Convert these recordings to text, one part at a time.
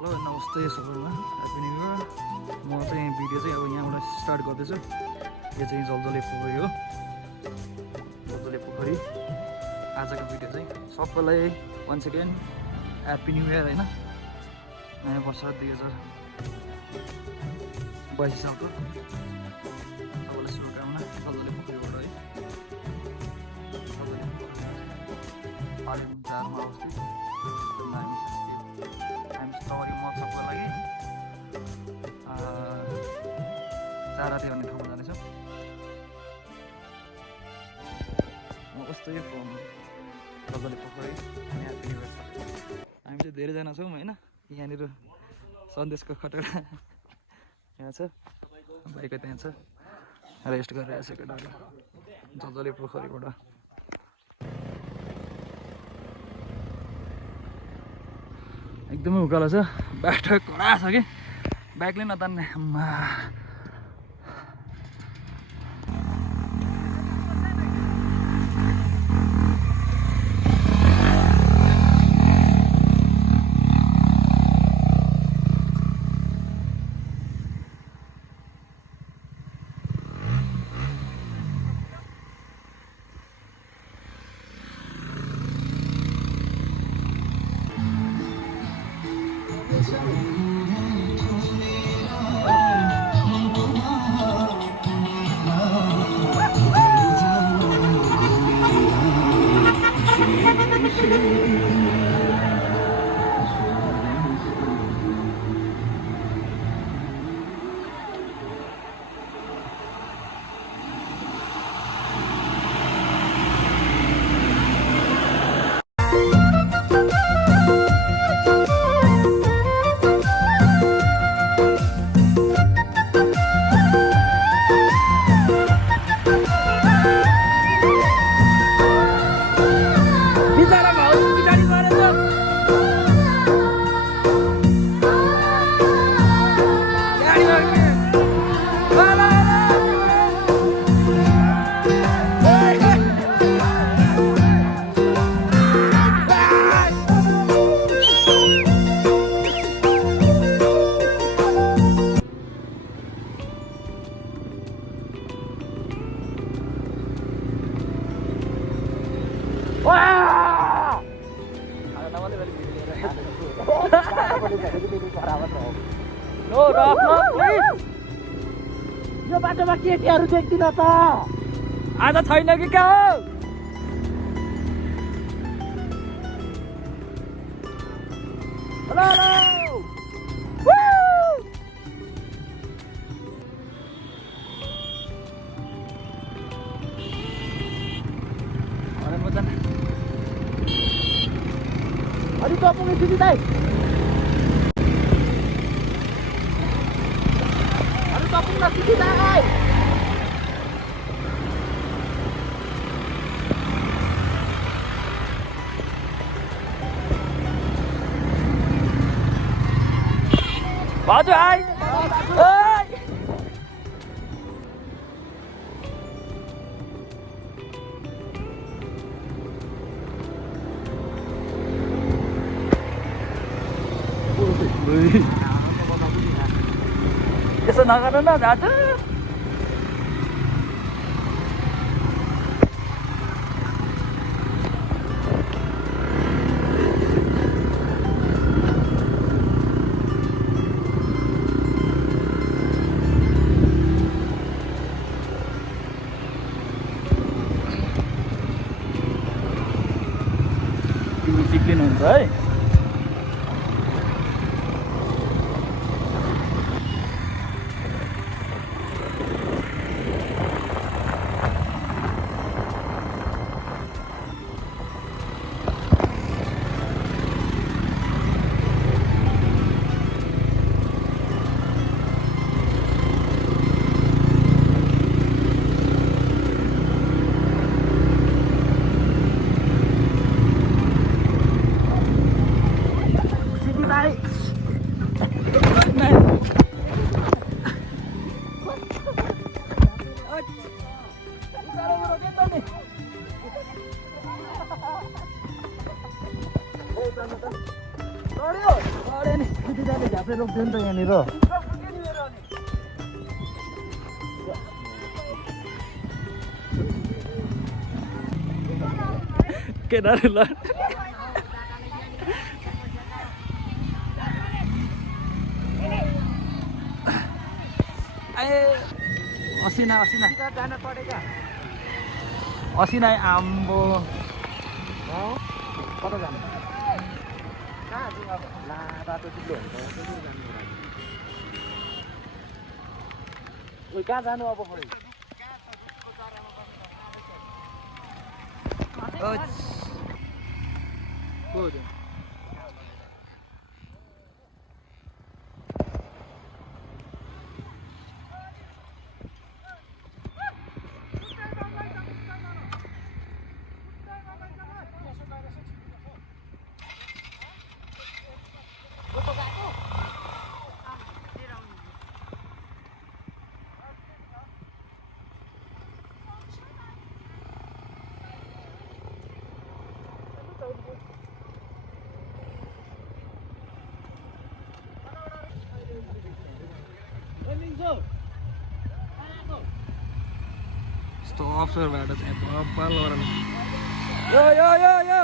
Hello नमस्ते सबैमा happy new year. म चाहिँ भिडियो चाहिँ अब यहाँबाट स्टार्ट गर्दैछु। यो चाहिँ जलजले पोखरी हो। जलजले पोखरी आजको भिडियो चाहिँ सबैलाई one second happy new year होइन, नयाँ वर्ष 2022 सालको सबैलाई शुभकामना। जलजले पोखरीबाट है, जलजले पोखरी पालिम 4 मा अवस्थित हामी स्ट्रबेरी महोत्सवको लागि चाराती भन्ने ठाउँमा जानेछौँ। म कस्तै फ्रम जलजले पोखरी अनि ह्याप्पी न्यू इयर। हामी चाहिँ धेरैजना छौँ होइन। यहाँनिर सन्देशको खटेरा यहाँ छ, बाइक त्यहाँ छ, रेस्ट गरिरहेको छ केटाहरू जलजले पोखरीबाट। एकदमै उकालो छ, बाटो कडा छ कि बाइकले नतान्ने। आम्मा यो बाटोमा केटीहरू देख्दिन त आज छैन कि क्या हो? अनि तपाईँ सिधै दाइ अनि तपाईँ सिधै दाइ बाजु आइ यसो नगर न दाजु। टिक्लिनुहुन्छ है। सिधी जाने झ्याप्रे रोक्थ्यो नि त यहाँनिर केदार ल असिना असिना जान परेका असिना आम्बो कता जानु कहाँ जाउँ अब ला बाटो चिप्लो हुन्छ कसरी जानु ओइ कहाँ जानु अब खोइ Good. Stop sir, ada apa orang? Yo yo yo yo.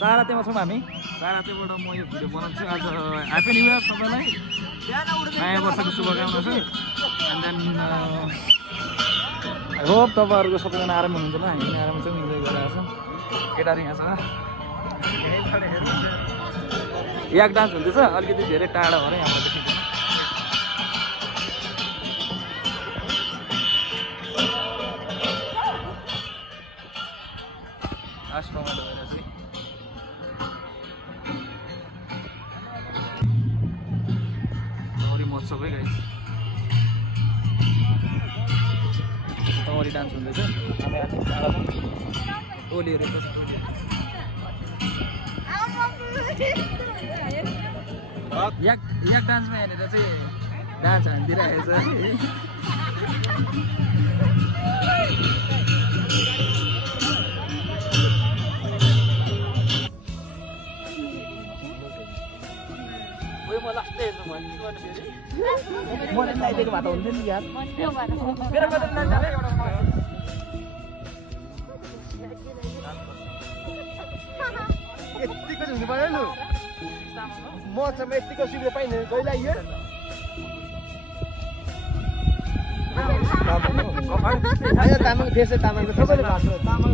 सारातेमा छौँ हामी सारातेबाट म यो भिडियो बनाउँछु आज ह्याप्पी न्यू इयर सबैलाई नयाँ वर्षको शुभकामना छ एन्ड देन आई होप तपाईँहरूको सबैजना आराम हुनुहुन्छ होला हामी आराम छौँ इन्जोय गरिरहेको छौँ केटाहरू यहाँ छ याक डान्स हुँदैछ अलिकति धेरै टाढा भएर यहाँबाट देखिँदैन लास्ट रमाइलो भएर चाहिँ महोत्सव है गाइस तवरी डान्स हुँदैछ हामी अलिक टाढा छौँ टोलीहरू छ याक डान्समा हेरेर चाहिँ डान्स हानिदिइरहेको छ मैले लगाइदिएको भए त हुन्थ्यो नि यार यतिको चाहिँ हुनु पऱ्यो नि म चाहिँ यतिको सुविधा पाइने कहिले आइयो तामाङ देश तामाङको सबैले भएको तामाङ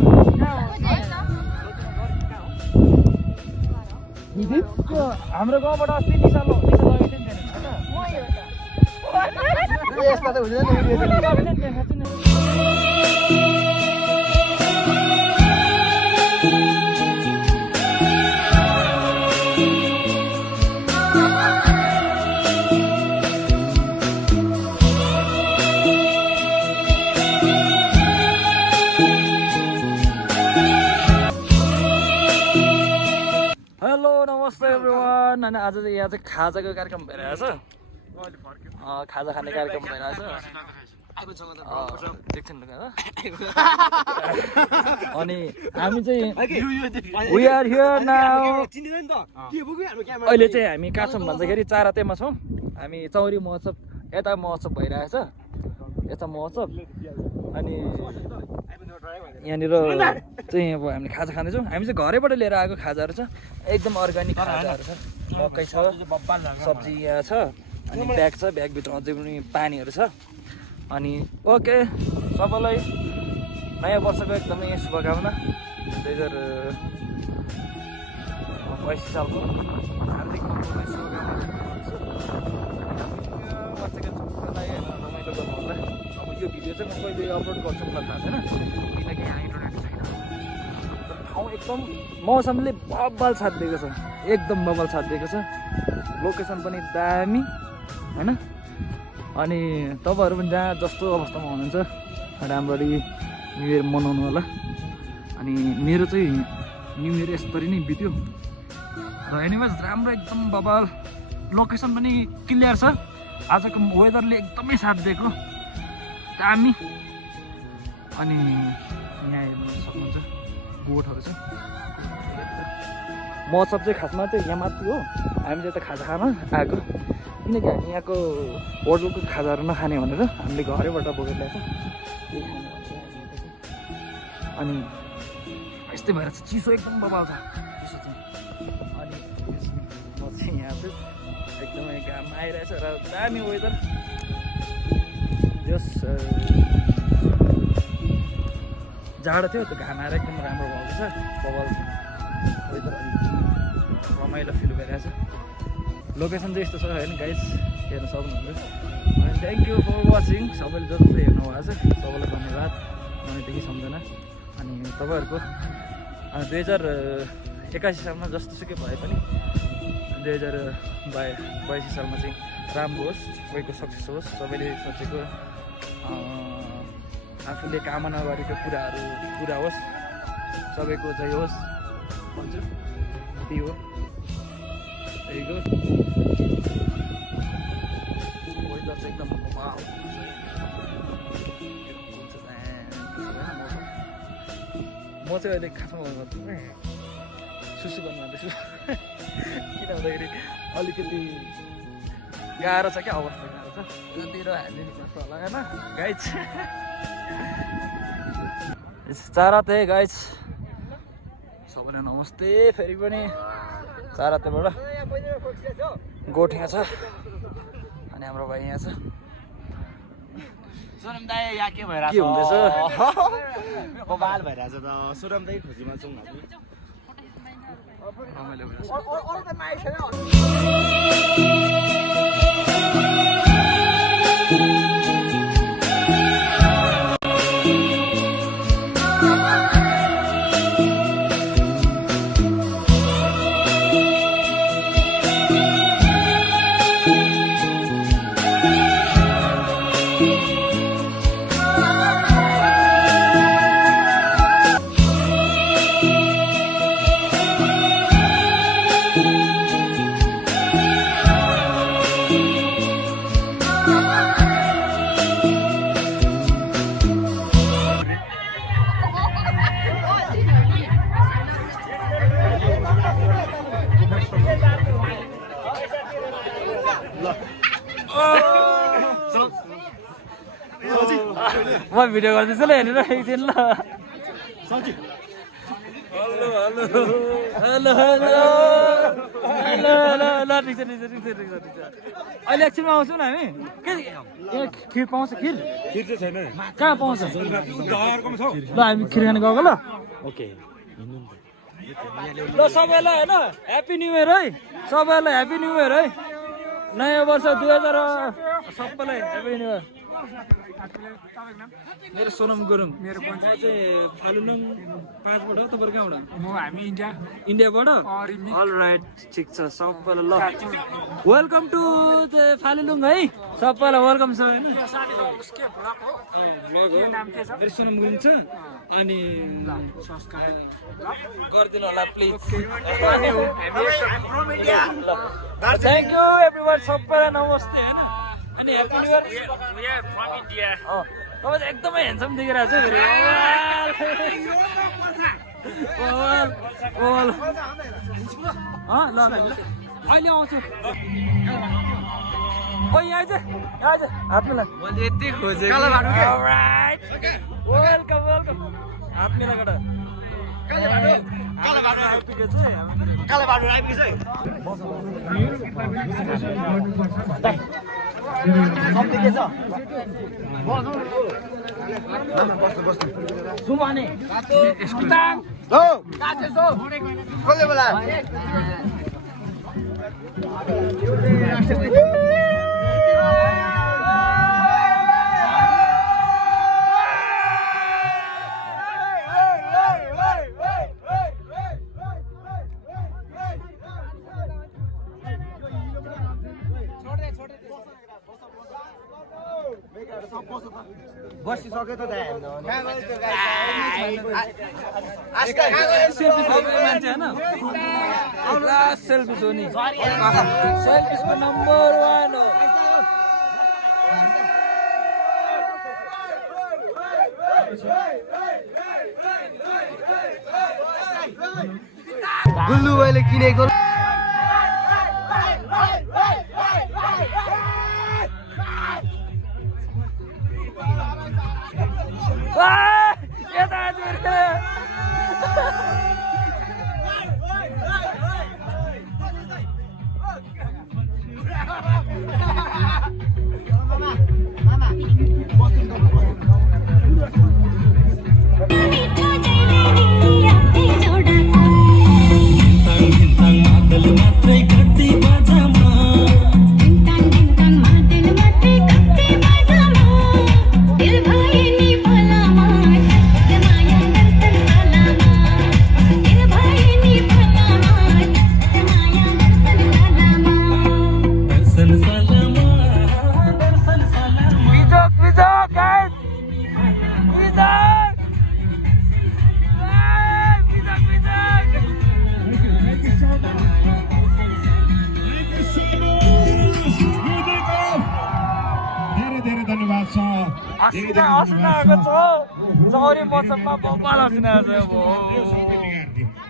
हाम्रो गाउँबाट अस्ति निसा लगेको थियो नि यस्ता त हुँदैन अनि आज चाहिँ यहाँ चाहिँ खाजाको कार्यक्रम भइरहेछ खाजा खाने कार्यक्रम भइरहेछ एकछिन अनि हामी चाहिँ वी आर हियर नाउ अहिले चाहिँ हामी कहाँ छौँ भन्दाखेरि चारातेमा छौँ हामी चौरी महोत्सव यता महोत्सव भइरहेछ यता महोत्सव अनि यहाँनिर चाहिँ अब हामीले खाजा खाँदैछौँ हामी चाहिँ घरैबाट लिएर आएको खाजाहरू छ एकदम अर्ग्यानिक खाजाहरू छ मकै छ सब्जी यहाँ छ अनि ब्याग छ ब्यागभित्र अझै पनि पानीहरू छ अनि ओके सबैलाई नयाँ वर्षको एकदमै शुभकामना 2022 सालको हार्दिक मङ्गलमय शुभकामना रमाइलो गर्नु होला अब यो भिडियो चाहिँ म कहिले अपलोड गर्छु मलाई थाहा छैन किनकि यहाँ इन्टरनेट छैन ठाउँ एकदम मौसमले बब्बाल साथ दिएको छ एकदम बब्बाल साथ दिएको छ लोकेसन पनि दामी होइन अनि तपाईँहरू पनि जहाँ जस्तो अवस्थामा हुनुहुन्छ राम्ररी न्यु इयर मनाउनु होला अनि मेरो चाहिँ न्यु इयर यसरी नै बित्यो र एनिवेज राम्रो एकदम बबाल लोकेसन पनि क्लियर छ आजको वेदरले एकदमै साथ दिएको दामी अनि यहाँ हेर्नु सक्नुहुन्छ गोठहरू छ महोत्सव चाहिँ खासमा चाहिँ यहाँ माथि हो हामी चाहिँ यता खाजा खान आएको किनकि हामी यहाँको होटलको खाजाहरू नखाने भनेर हामीले घरैबाट बोकेर ल्याएको त्यही खाने अनि यस्तै भएर चाहिँ चिसो एकदम बबाल छ चिसो चाहिँ अनि म चाहिँ यहाँ चाहिँ एकदमै घाम आइरहेछ र दामी वेदर यस जाडो थियो त्यो घाम आएर एकदम राम्रो भएको छ बबाल वेदर रमाइलो फिल भइरहेछ लोकेसन चाहिँ यस्तो छ होइन गाइस हेर्न सक्नुहुन्छ अनि थ्याङ्क यू फर वाचिङ सबैले जस्तो हेर्नु भएको छ सबैलाई धन्यवाद मनैदेखि सम्झना अनि तपाईँहरूको 2081 सालमा जस्तोसुकै भए पनि 2022 सालमा चाहिँ राम्रो होस् सबैको सक्सेस होस् सबैले सोचेको आफूले कामना गरेको कुराहरू पुरा होस् सबैको जय होस् भन्छु त्यही हो त्यही हो वेदर चाहिँ एकदम म चाहिँ अहिले खासमा सुसु गर्नु जाँदैछु किन भन्दाखेरि अलिकति गाह्रो छ क्या अवस्था गाह्रो छ जतिर हाल्ने पर्छ होला होइन गाइज चाराते गाइज सबैलाई नमस्ते फेरि पनि चारातेबाट गोठ यहाँ छ अनि हाम्रो भाइ यहाँ छ सुरम दाइ यहाँ के भइरहेछ के हुँदैछ बबाल भइरहेछ त सुरम दाइ खुसीमा छौँ रमाइलो भइरहेछ म भिडियो गर्दैछु ल हेरेर एकदिन ल hello hello hello hello hello hello ल ठिक छ अहिले एकछिनमा आउँछौँ न हामी के खिर पाउँछ खिर चाहिँ छैन कहाँ पाउँछ ल हामी खिर खान गएको ल ओके ल सबैलाई होइन ह्याप्पी न्यु इयर है सबैलाई ह्याप्पी न्यु इयर है नयाँ वर्ष 2000 सबैलाई ह्याप्पी न्यु इयर मेरो सोनम गुरुङ मेरो चाहिँ फालुलङ 5 बाट हो तपाईहरु कहाँबाट हामी इन्डियाबाट अल राइट ठिक छ सबैलाई ल वेलकम टु द फालुलङ है सबैलाई वेलकम छ हैन भ्लग हो मेरो सोनम गुरुङ छ अनि गर्दिनु होला प्लिज थ्यांक यू एभ्रीवन सबैलाई नमस्ते हैन अनि happy new year from India तपाईँ चाहिँ एकदमै ह्यान्डसम देखिरहेको छ फेरि ल अहिले आउँछु ओ यहाँ आइज हात मिला मैले यति खोजेँ वेलकम वेलकम हात मिला गएर बसिसक्यो त मान्छे होइन सेल्फिस हो नि सेल्फिसको नम्बर 1 हो गुल्लु मैले किनेको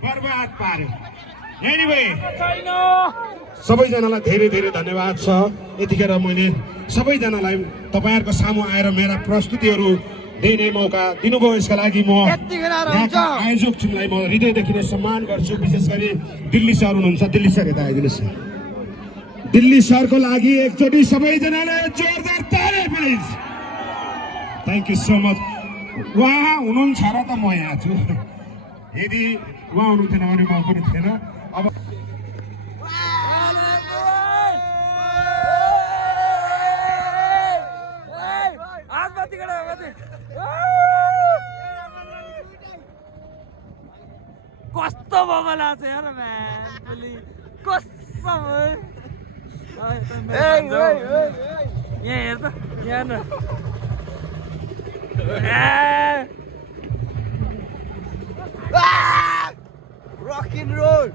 बर्बाद पार्यो एनीवे सबैजनालाई धेरै धेरै धन्यवाद छ यतिखेर मैले सबैजनालाई तपाईहरुको सामु आएर मेरा प्रस्तुतिहरू दिने मौका दिनुभयो यसका लागि म यहाँका आयोजकलाई म हृदयदेखि नै सम्मान गर्छु विशेष गरी दिल्ली सर हुनुहुन्छ दिल्ली सर यता आइदिनुस् दिल्ली सरको लागि एकचोटी सबैजनाले जोरदार ताली please thank you so much उहाँ हुनुहुन्छ र त म यहाँ छु यदि उहाँ हुनुहुन्थेन भने म पनि थिएन अब कस्तो बबला छ यार म्यान कसम यहाँ हेर त यहाँ न rock and roll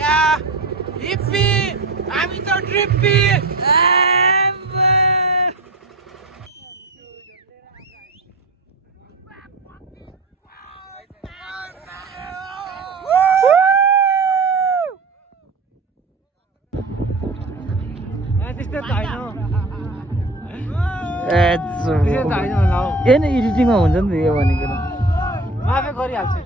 yeah hippie हामी त ट्रिप्पी एडिटिङमा हुन्छ नि त यो भनेको आफै गरिहाल्छु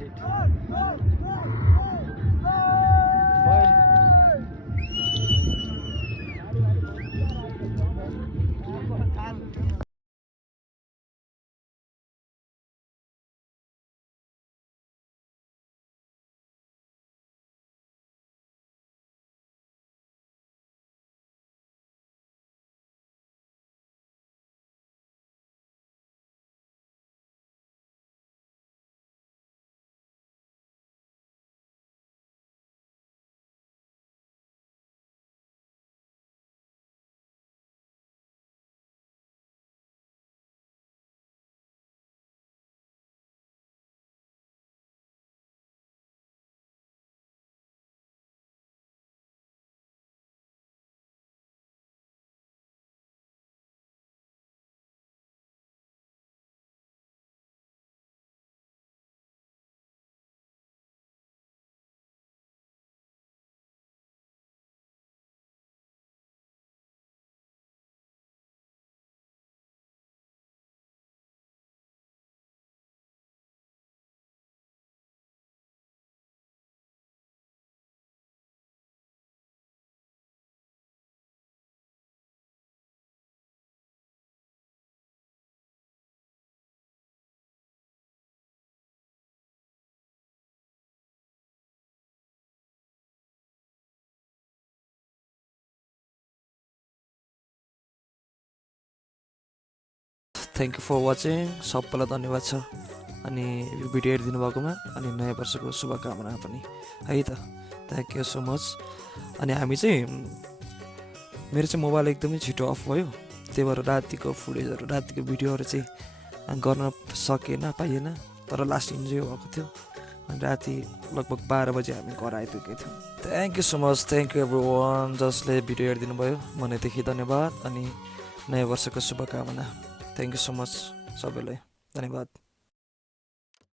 थ्याङ्क यू फर वाचिङ, सबैलाई धन्यवाद छ अनि यो भिडियो हेरिदिनु भएकोमा अनि नयाँ वर्षको शुभकामना पनि है त। Thank you so much. अनि हामी चाहिँ मेरो चाहिँ मोबाइल एकदमै छिटो अफ भयो, त्यही भएर रातिको फुटेजहरू रातिको भिडियोहरू चाहिँ गर्न सकेन पाइएन, तर लास्ट इन्जोय भएको थियो। अनि राति लगभग 12 बजे हामी घर आइपुगेको थियौँ। Thank you so much, thank you every one जसले भिडियो हेरिदिनु भयो मनैदेखि धन्यवाद अनि नयाँ वर्षको शुभकामना। थ्याङ्क यू सो मच सबैलाई, धन्यवाद।